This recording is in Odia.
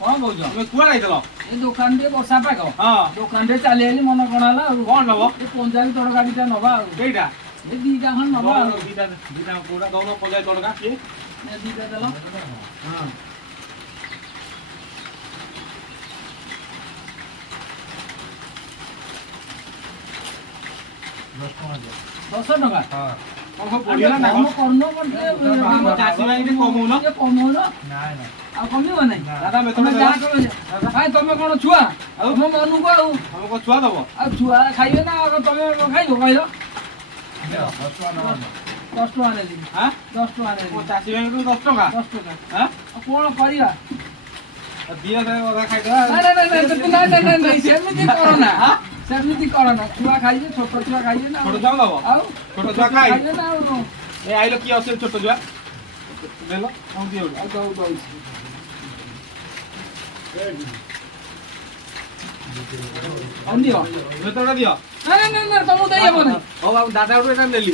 କଣ କହୁଛ? তুমি କୁଆଡେ ଯାଇଥିଲ? ଏ ଦୋକାନ ଟିକେ ବର୍ଷା ପାଗ ହଁ ଦୋକାନ ଟିକେ ଚାଲି ଆଇଲି ମନ କଣ ହେଲା ଆଉ କଣ ନବ? ଏ ପଞ୍ଜାବୀ ତଡକା ଦିଟା ନବା ଆଉ କେଇଟା? ଏ ଦିଟା ଖଣ୍ଡ ନବା ଆଉ ଦିଟା କୋଉଟା ଦଉନ ପଞ୍ଜାବୀ ତଡକା କିଏ? ଏ ଦିଟା ଦେଲ ହଁ ଦଶ ଟଙ୍କା କଣ ସବୁ ପଡିଗଲା ନା କମ କଣ? କରୁନ କଣ ଟିକେ ଆମ ଚାଷୀ ଭାଇ ଟିକେ କମଉନ। ଟିକେ କମଉନ ଆଉ କମିବ ନାହିଁ ଦାଦା ତମେ ମେଥଡ ଯାହା କର ଭାଇ ତମେ କଣ ଛୁଆ ଆଉ? ତମ ମନକୁ ଆଉ ତମେ କଣ ଛୁଆ ଦବ? ଆଉ ଛୁଆ ଖାଇବେ ନା ଆଉ ତମେ ଖାଇବ କହିଲ 10 ଟଙ୍କା ନେଲି ହଁ 10 ଟଙ୍କା ନେଲି ମୋ ଚାଷୀ ଭାଇଙ୍କୁ 10 ଟଙ୍କା 10 ଟଙ୍କା ହଁ ଆଉ କଣ କରିବା ଦିଅ ସେ ଅଧା ଖାଇଦବା ନାଇଁ ସେମିତି କର ନା ସେମିତି କର ନା ଛୁଆ ଖାଇବେ ଛୋଟ ଛୁଆ ଖାଇବେ ନା ଛୋଟ ଛୁଆ ଦବ ଆଉ ଛୋଟ ଛୁଆ ଖାଇ ଖାଇବେ ନା ଆଉ ଏ ଆଇଲ କିଏ ଅଛି ଛୋଟ ଛୁଆ ଦେଲ କଣ ଦିଅ ଆଉ ଦଉଛି ଦିଅ ମେଥଡ ଦିଅ ନା ତମକୁ ଦେଇ ହବ ନାହିଁ ହଉ ବାବୁ ଦାଦା ଗୋଟେ ଏଟା ନେଲି